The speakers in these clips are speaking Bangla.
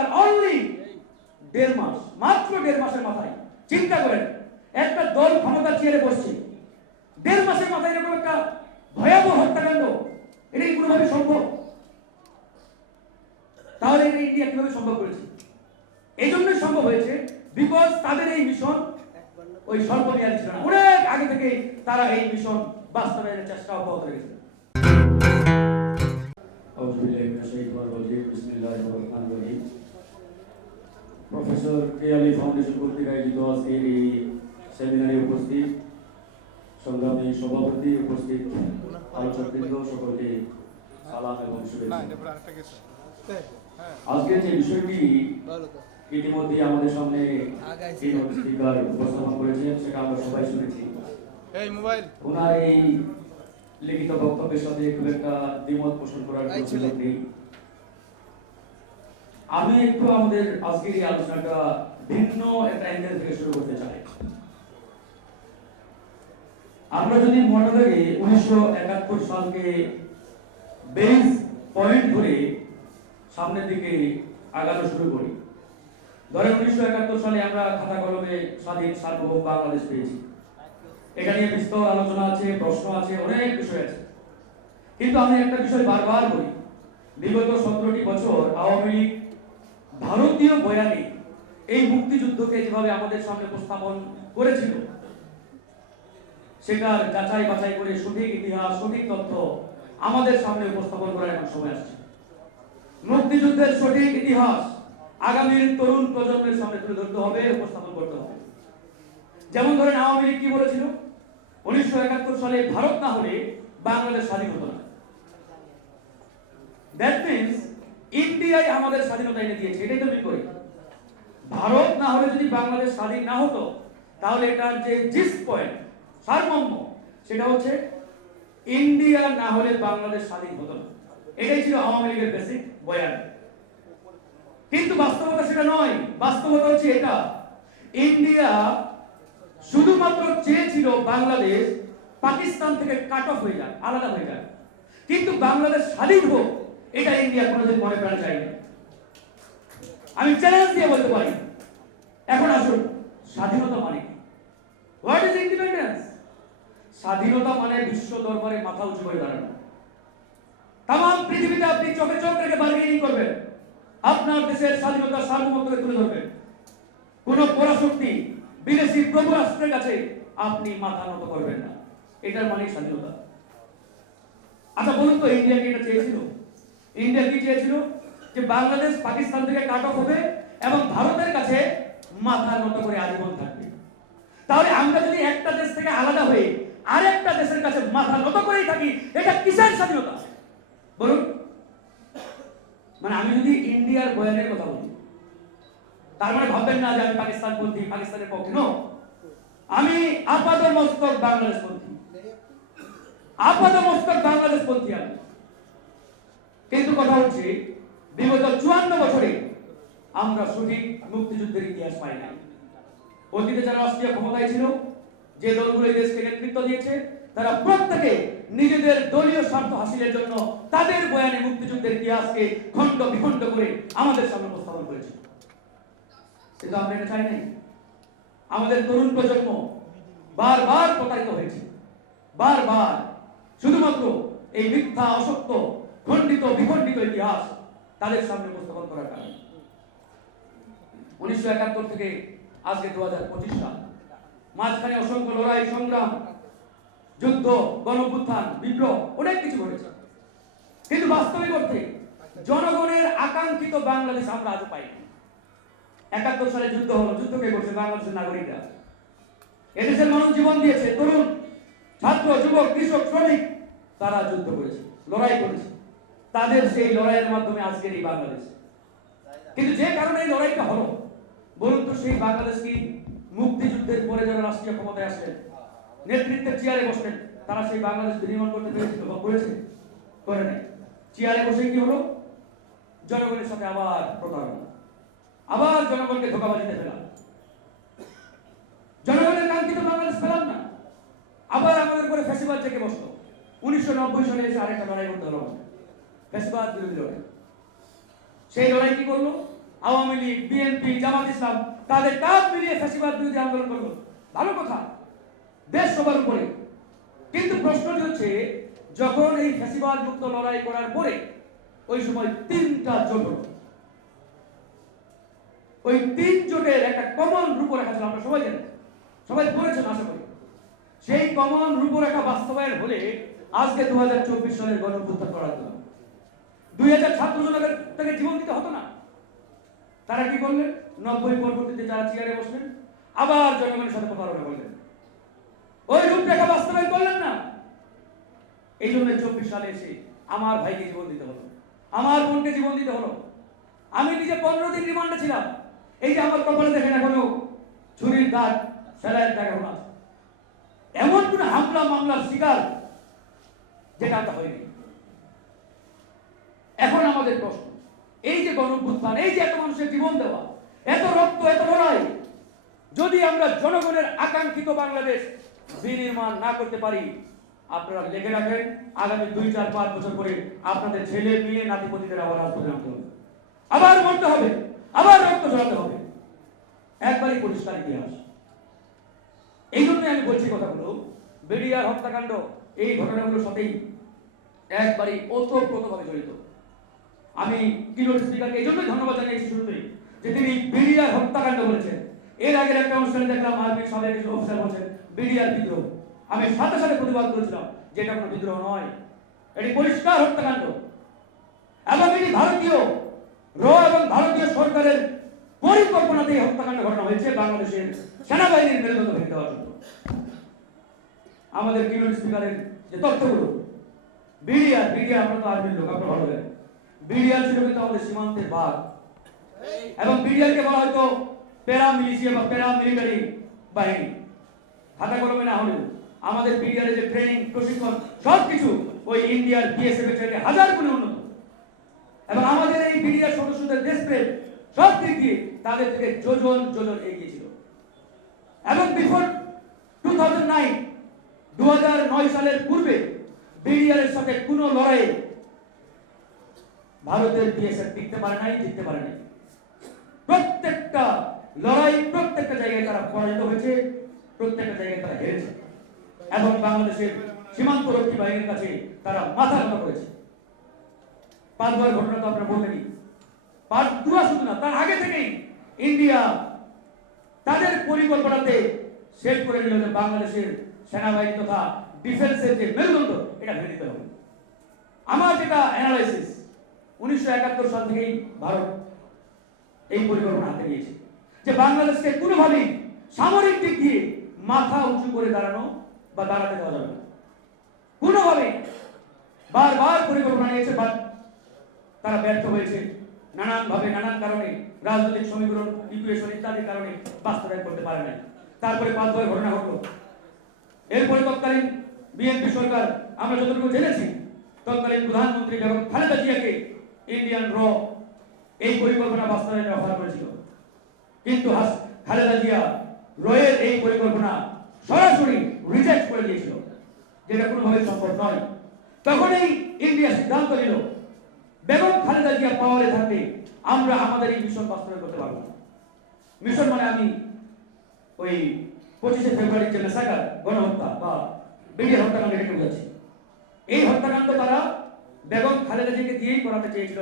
আসার অনলি 1.5 মাস, মাত্র 1.5 মাসের মাথায় চিন্তা করেন, একটা দল ক্ষমতার চেয়ারে বসছে, 1.5 মাসের মাথায় এরকম একটা ভয়াবহ হত্যাকাণ্ড, এটা কি কোনোভাবে সম্ভব? তাহলে এটা ইন্ডিয়া কিভাবে সম্ভব করেছে? এই জন্যই সম্ভব হয়েছে বিকজ তাদের এই মিশন ওই স্বল্পমেয়াদী ছিল না, অনেক আগে থেকে তারা এই মিশন বাস্তবায়নের চেষ্টা অব্যাহত রেখেছে। প্রফেসর কে আলী ফাউন্ডেশন কর্তৃক আয়োজিত আজকের এই সেমিনারে উপস্থিত সংগ্রামী সভাপতি, উপস্থিত আলোচকবৃন্দ, সকলকে সালাম এবং শুভেচ্ছা। আজকের যে বিষয়টি ইতিমধ্যে আমাদের সামনে স্পিকার উপস্থাপন করেছেন সেটা আমরা সবাই শুনেছি। ওনার এই লিখিত বক্তব্যের সাথে খুব একটা দ্বিমত পোষণ করার সুযোগ নেই। আমি একটু আমাদের আজকের এই আলোচনাটা ভিন্ন একটা অ্যাঙ্গেল থেকে শুরু করতে চাই। আমরা যদি মনে করি 1971 সালকে বেস পয়েন্ট ধরে সামনের দিকে আগানো শুরু করি, ধরেন 1971 সালে আমরা খাতা কলমে স্বাধীন সার্বভৌম বাংলাদেশ পেয়েছি। এটা নিয়ে বিস্তর আলোচনা আছে, প্রশ্ন আছে, অনেক বিষয় আছে। কিন্তু আমি একটা বিষয় বারবার বলি, বিগত 17টি বছর আওয়ামী লীগ ভারতীয় বয়ানে এই মুক্তিযুদ্ধকে যেভাবে আমাদের সামনে উপস্থাপন করেছিল, সেটার যাচাই বাছাই করে সঠিক ইতিহাস, সঠিক তথ্য আমাদের সামনে উপস্থাপন করার এখন সময় আসছে। মুক্তিযুদ্ধের সঠিক ইতিহাস আগামীর তরুণ প্রজন্মের সামনে তুলে ধরতে হবে, উপস্থাপন করতে হবে। যেমন ধরেন আওয়ামী লীগ কি বলেছিল, 1971 সালে ভারত না হলে বাংলাদেশ স্বাধীন হতো না। দ্যাট মিন্স ইন্ডিয়াই আমাদের স্বাধীনতা এনে দিয়েছে, এটাই তো আমি করি। ভারত না হলে যদি বাংলাদেশ স্বাধীন না হতো, তাহলে এটার যে জিস পয়েন্ট, সারমর্ম, সেটা হচ্ছে ইন্ডিয়া না হলে বাংলাদেশ স্বাধীন হতো না। এটাই ছিল আওয়ামী লীগের বেসিক বয়ান। কিন্তু বাস্তবতা সেটা নয়। বাস্তবতা হচ্ছে এটা, ইন্ডিয়া শুধুমাত্র চেয়েছিল বাংলাদেশ পাকিস্তান থেকে কাট অফ হয়ে যায়, আলাদা হয়ে যায়, কিন্তু বাংলাদেশ স্বাধীন হোক এটা ইন্ডিয়া কোনোদিন মনে প্রাণে চায়নি। আমি চ্যালেঞ্জ দিয়ে বলতে পারি। এখন আসুন, স্বাধীনতা মানে কি? What is independence? স্বাধীনতা মানে বিশ্ব দরবারে মাথা উঁচু করে দাঁড়ানো। তাম পৃথিবীতে আপনি চোখে চোখ রেখে বার্গেনিং করবেন, আপনার দেশের স্বাধীনতা সার্বভৌমত্বকে তুলে ধরবেন। কোন পরাশক্তি, বিদেশি প্রভু রাষ্ট্রের কাছে আপনি মাথা নত করবেন না। এটার মানে স্বাধীনতা। আচ্ছা বলুন তো, ইন্ডিয়া কি এটা চেয়েছিল? ইন্ডিয়া কি চেয়েছিল? যে বাংলাদেশ পাকিস্তান থেকে কাট অফ হবে এবং ভারতের কাছে মাথা নত করে আজীবন থাকবে। তাহলে আমরা যদি একটা দেশ থেকে আলাদা হয়ে আরেকটা দেশের কাছে মাথা নত করেই থাকি, এটা কিসের স্বাধীনতা বলুন? মানে আমি যদি ইন্ডিয়ার বয়ানের কথা বলি, তার মানে ভাববেন না যে আমি পাকিস্তান পন্থী, পাকিস্তানের পক্ষে। নো, আমি আপাত মস্তক বাংলাদেশ পন্থী, আপাত মস্তক বাংলাদেশ পন্থী আমি। কিন্তু কথা হচ্ছে, বিগত 54 বছরে আমরা সঠিক মুক্তিযুদ্ধের ইতিহাস পাই না। অতীতে যারা রাষ্ট্রীয় ক্ষমতায় ছিল, যে দলগুলো এই দেশকে নেতৃত্ব দিয়েছে, তারা প্রত্যেকে নিজেদের দলীয় স্বার্থ হাসিলের জন্য তাদের বয়ানে মুক্তিযুদ্ধের ইতিহাসকে খণ্ড বিখণ্ড করে আমাদের সামনে উপস্থাপন করেছে। কিন্তু আমরা এটা চাই নাই। আমাদের তরুণ প্রজন্ম বারবার প্রতারিত হয়েছে, বারবার শুধুমাত্র এই মিথ্যা, অসত্য, খণ্ডিত বিখণ্ডিত ইতিহাস তাদের সামনে উপস্থাপন করার কারণে 1971 থেকে আজকে 2025 সাল, মাঝখানে অসংখ্য লড়াই, সংগ্রাম, যুদ্ধ, গণঅভ্যুত্থান, বিপ্লব, অনেক কিছু ঘটেছে। কিন্তু বাস্তবিক অর্থে জনগণের আকাঙ্ক্ষিত বাংলাদেশ আমরা আজও পাইনি। 71 সালে যুদ্ধ হলো, যুদ্ধ কে করছে? বাংলাদেশের নাগরিকরা। এদেশের মানুষ জীবন দিয়েছে, তরুণ, ছাত্র, যুবক, কৃষক, শ্রমিক, তারা যুদ্ধ করেছে, লড়াই করেছে। তাদের সেই লড়াইয়ের মাধ্যমে আজকের এই বাংলাদেশ। কিন্তু যে কারণে এই লড়াইটা হলো, বলুন তো, সেই বাংলাদেশ কি মুক্তিযুদ্ধের পরে যারা রাষ্ট্রীয় ক্ষমতায় আসলেন, নেতৃত্বের চেয়ারে বসলেন, তারা সেই বাংলাদেশ বিনির্মাণ করতে পেরেছিল বা করেছে? করে নাই। চেয়ারে বসে কি হলো? জনগণের সাথে আবার প্রতারণা, আবার জনগণকে ধোঁকাবাজিতে ফেলা। জনগণের কাঙ্ক্ষিত বাংলাদেশ পেলাম না, আবার আমাদের উপরে ফ্যাসিবাদ জেগে বসলো। 1990 সালে এসে আরেকটা লড়াই করতে হলো, ফ্যাসিবাদ বিরোধী লড়াই। সেই লড়াই কি করলো? আওয়ামী লীগ, বিএনপি, জামাত ইসলাম তাদের কাজ মিলিয়ে ফ্যাসিবাদ বিরোধী আন্দোলন করলো, ভালো কথা, দেশ সবার উপরে। কিন্তু প্রশ্নটি হচ্ছে, যখন এই ফ্যাসিবাদ মুক্ত লড়াই করার পরে ওই সময় তিনটা জোট হলো, ওই তিন জোটের একটা কমন রূপরেখা ছিল, আমরা সবাই জানি, সবাই পড়েছেন আশা করি। সেই কমন রূপরেখা বাস্তবায়ন হলে আজকে 2024 সালের গণঅভ্যুত্থান করা হতো না, 2000 ছাত্র জনতার তাকে জীবন দিতে হতো না। তারা কি করলেন? 90 পরবর্তীতে যারা চেয়ারে বসলেন আবার জনগণের সাথে প্রতারণা করলেন, ওই রূপরেখা বাস্তবায়ন করলেন না। এই জন্য 24 সালে এসে আমার ভাইকে জীবন দিতে হলো, আমার বোনকে জীবন দিতে হলো। আমি নিজে 15 দিন রিমান্ডে ছিলাম। এই যে আমার কপালে দেখেন এখনো ছুরির দাগ, সেলাইয়ের দাগ এখন আছে। এমন কোন হামলা মামলার শিকার যেটা আমরা হয়নি। এখন আমাদের প্রশ্ন, এই যে গণঅভ্যুত্থান, এই যে এত মানুষের জীবন দেওয়া, এত রক্ত, এত লড়াই, যদি আমরা জনগণের আকাঙ্ক্ষিত বাংলাদেশ বিনির্মাণ না করতে পারি, আপনারা লিখে রাখেন, আগামী 2, 4, 5 বছর পরে আপনাদের ছেলে মেয়ে নাতিপতিদের আবার রাজপথে নামতে হবে, আবার মরতে হবে, আবার রক্ত ঝরাতে হবে। একবারই পরিষ্কার ইতিহাস। এই জন্যই আমি বলছি কথাগুলো, বিডিআর হত্যাকাণ্ড এই ঘটনাগুলোর সাথেই একবারই ওতপ্রোতভাবে জড়িত। আমি কিনোট স্পিকারকে এই জন্যই ধন্যবাদ জানিয়েছি শুরুতেই, যে তিনি বিডিআর হত্যাকাণ্ড বলেছেন। এর আগের একটা অনুষ্ঠানে দেখলাম আর্মির সাবেক অফিসার বলছেন বিডিআর বিদ্রোহ। আমি সাথে সাথে প্রতিবাদ করেছিলাম যে এটা কোনো বিদ্রোহ নয়, এটি পরিষ্কার হত্যাকাণ্ড। এবং এটি ভারতীয় এবং ভারতীয় সরকারের পরিকল্পনাতে এই হত্যাকাণ্ড ঘটনা হয়েছে বাংলাদেশের সেনাবাহিনীর মেরুদণ্ড ভেঙে দেওয়ার জন্য। আমাদের কিনোট স্পিকারের যে তথ্যগুলো, বিডিআর আমরা তো আর্মির লোক, আপনারা ভালো জানেন, বিডিআর ছিল কিন্তু আমাদের সীমান্তের বাঘ। এবং বিডিআরকে বলা হয়তো প্যারা মিলিশিয়া বা প্যারা মিলিটারি বাহিনী। খাতা কলমে না হলেও আমাদের বিডিআর যে ট্রেনিং, প্রশিক্ষণ, সবকিছু ওই ইন্ডিয়ার বিএসএফ এর চাইতে 1000 গুণ উন্নত। এবং আমাদের এই বিডিআর সদস্যদের দেশপ্রেম সব দিক দিয়ে তাদের থেকে যোজন এগিয়ে ছিল। এবং বিফোর 2009 সালের পূর্বে বিডিআর এর সাথে কোনো লড়াইয়ে ভারতের বিএসএফ টিকতে পারে নাই, জিততে পারে নাই। প্রত্যেকটা লড়াই, প্রত্যেকটা জায়গায় তারা পরাজিত হয়েছে, প্রত্যেকটা জায়গায় তারা হেরেছে। এবং বাংলাদেশের সীমান্তরক্ষী বাহিনীর কাছে তারা মাথা নত করেছে। পাঁচবার ঘটনা তো আপনারা বললেনই। পাঁচদুয়া শুধু না, তার আগে থেকেই ইন্ডিয়া তাদের পরিকল্পনাতে সেট করে নিল যে বাংলাদেশের সেনাবাহিনী তথা ডিফেন্সের যে মেরুদণ্ড, এটা ভেঙে দিতে হবে। আমার যেটা অ্যানালাইসিস, 1971 সাল থেকেই ভারত এই পরিকল্পনা হাতে নিয়েছে যে বাংলাদেশকে কোনোভাবেই সামরিক দিক দিয়ে মাথা উঁচু করে দাঁড়ানো বা দাঁড়াতে দেওয়া যাবে না, কোনোভাবে। বারবার পরিকল্পনা নিয়েছে, বাট তারা ব্যর্থ হয়েছে নানানভাবে, নানান কারণে, রাজনৈতিক সমীকরণ, ইকুয়েশন ইত্যাদি কারণে বাস্তবায়ন করতে পারে নাই। তারপরে 5 ঘটনা ঘটলো। এরপরে তৎকালীন বিএনপি সরকার, আমরা যতটুকু জেনেছি, তৎকালীন প্রধানমন্ত্রী বেগম খালেদা জিয়াকে ইন্ডিয়ান র এই পরিকল্পনা বাস্তবায়নের অফার করেছিল। কিন্তু খালেদা জিয়া রয়ের এই পরিকল্পনা সরাসরি রিজেক্ট করে দিয়েছিল, যেটা কোনোভাবেই সম্ভব নয়। তখনই ইন্ডিয়া সিদ্ধান্ত নিল বেগম খালেদা জিয়া পাওয়ারে থাকলে আমরা আমাদের এই মিশন বাস্তবায়ন করতে পারবো না। মিশন মানে আমি ওই 25শে ফেব্রুয়ারির যে মেসাকার গণহত্যা বা বিডিআর হত্যাকাণ্ড এটাকে বলেছি। এই হত্যাকাণ্ড তারা বেগম খালেদা জিয়াকে দিয়েই করাতে চেয়েছিল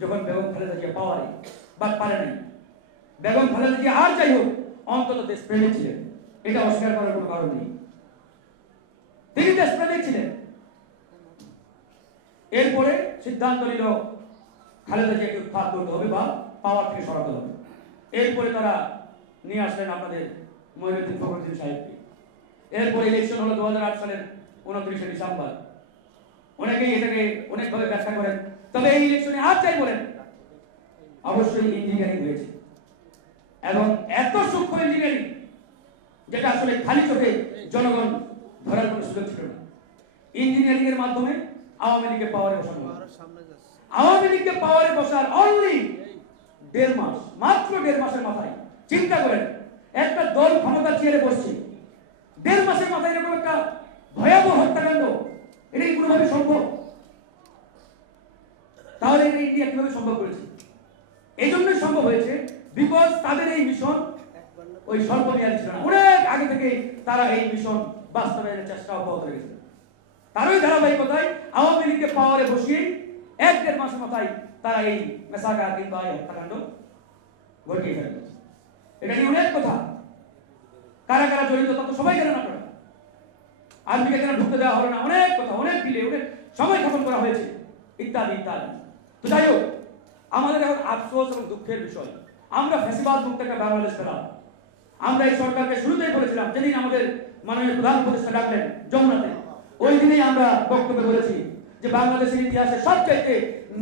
যখন বেগম খালেদা জিয়া পাওয়ারে, বাট পারে নাই। বেগম খালেদা জিয়া আর যাই হোক অন্তত দেশপ্রেমিক ছিলেন, এটা অস্বীকার করার কোনো কারণ নেই, তিনি দেশপ্রেমিক ছিলেন। এরপরে সিদ্ধান্ত নিল খালেদা জিয়াকে উৎখাত করতে হবে বা পাওয়ার থেকে সরাতে হবে। এরপরে তারা নিয়ে আসলেন আপনাদের মঈনুদ্দিন ফখরুদ্দিন সাহেবকে। এরপরে ইলেকশন হলো 2008 সালের 29শে ডিসেম্বর। অনেকেই এটাকে অনেকভাবে ব্যাখ্যা করেন, তবে এই ইলেকশনে আর যাই বলেন, অবশ্যই ইঞ্জিনিয়ারিং হয়েছে এবং এত সূক্ষ্ম ইঞ্জিনিয়ারিং যেটা আসলে খালি চোখে জনগণ ধরার কোনো সুযোগ ছিল না। ইঞ্জিনিয়ারিং এর মাধ্যমে আওয়ামী লীগকে পাওয়ারে বসানো, আওয়ামী লীগকে পাওয়ারে বসার অনলি 1.5 মাস, মাত্র 1.5 মাসের মাথায় চিন্তা করেন, একটা দল ক্ষমতার চেয়ারে বসছে, 1.5 মাসের মাথায় এরকম একটা ভয়াবহ হত্যাকাণ্ড, এটা কি কোনোভাবে সম্ভব? তাহলে এটা ইন্ডিয়া কিভাবে সম্ভব করেছে? এই জন্যই সম্ভব সম্ভব হয়েছে বিকজ তাদের এই মিশন ওই স্বল্পমেয়াদী ছিল না, অনেক আগে থেকে তারা এই মিশন বাস্তবায়নের চেষ্টা অব্যাহত রেখেছে। তারই ধারাবাহিকতায় আওয়ামী লীগকে পাওয়ারে বসিয়ে 1-1.5 মাসের মাথায় তারা এই মেসাকার কিংবা এই হত্যাকাণ্ড ঘটিয়ে ফেলে। এটা নিয়ে অনেক কথা, কারা কারা জড়িত তা তো সবাই জানেন আপনারা। আর্মিকে কেন ঢুকতে দেওয়া হলো না, অনেক কথা, অনেক ডিলে, অনেক সময় ক্ষেপণ করা হয়েছে, ইত্যাদি ইত্যাদি। তো যাই হোক, আমাদের এখন আফসোস এবং দুঃখের বিষয়, আমরা ফ্যাসিবাদ মুক্ত একটা বাংলাদেশ পেলাম। আমরা এই সরকারকে শুরুতেই বলেছিলাম, যেদিন আমাদের মাননীয় প্রধান উপদেষ্টা ডাকলেন যমুনাতে, ওই দিনেই আমরা বক্তব্যে বলেছি যে বাংলাদেশের ইতিহাসে সবচাইতে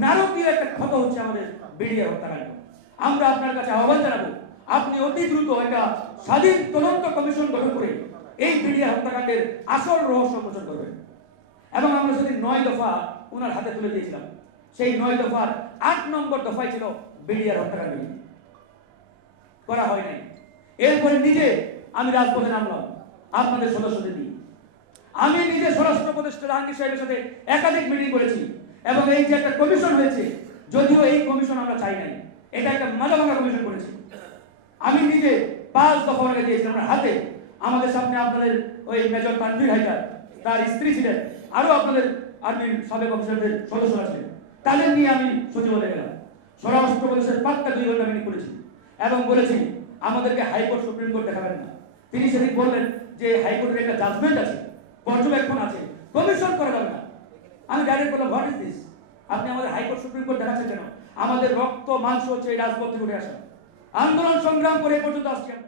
নারকীয় একটা ক্ষত হচ্ছে আমাদের বিডিআর হত্যাকাণ্ড। আমরা আপনার কাছে আহ্বান জানাবো, আপনি অতি দ্রুত একটা স্বাধীন তদন্ত কমিশন গঠন করে এই বিডিআর হত্যাকাণ্ডের আসল রহস্য উন্মোচন করবেন। এবং আমরা যদি 9 দফা ওনার হাতে তুলে দিয়েছিলাম, সেই 9 দফার 8 নম্বর দফায় ছিল বিডিআর হত্যাকাণ্ড, করা হয় নাই। এরপরে নিজে আমি রাজপথে নামলাম আপনাদের সদস্যদের নিয়ে। আমি নিজে স্বরাষ্ট্র উপদেষ্টা জাহাঙ্গীর সাহেবের সাথে একাধিক মিটিং করেছি এবং এই যে একটা কমিশন হয়েছে, যদিও এই কমিশন আমরা চাই নাই, এটা একটা মাঝামাঙা কমিশন করেছি। আমি নিজে 5 দফা আগে দিয়েছিলাম আমার হাতে। আমাদের সামনে আপনাদের ওই মেজর তানভীর হায়দার, তার স্ত্রী ছিলেন, আরো আপনাদের আর্মির সাবেক অফিসারদের সদস্যরা ছিলেন, তাদের নিয়ে আমি সচিবালয়ে গেলাম। স্বরাষ্ট্র উপদেষ্টার পাক্কা 2 ঘন্টা মিটিং করেছি এবং বলেছি আমাদেরকে হাইকোর্ট সুপ্রিম কোর্ট দেখাবেন না। তিনি সেদিন বললেন যে হাইকোর্টের একটা জাজমেন্ট আছে, পর্যবেক্ষণ আছে, কমিশন করা যাবে না। আমি ডাইরেক্ট বললাম, হোয়াট ইজ দিস? আপনি আমাদের হাইকোর্ট সুপ্রিম কোর্ট দেখাচ্ছেন কেন? আমাদের রক্ত মাংস হচ্ছে এই রাজপথ থেকে উঠে আসা, আন্দোলন সংগ্রাম করে এ পর্যন্ত আসছি আমরা।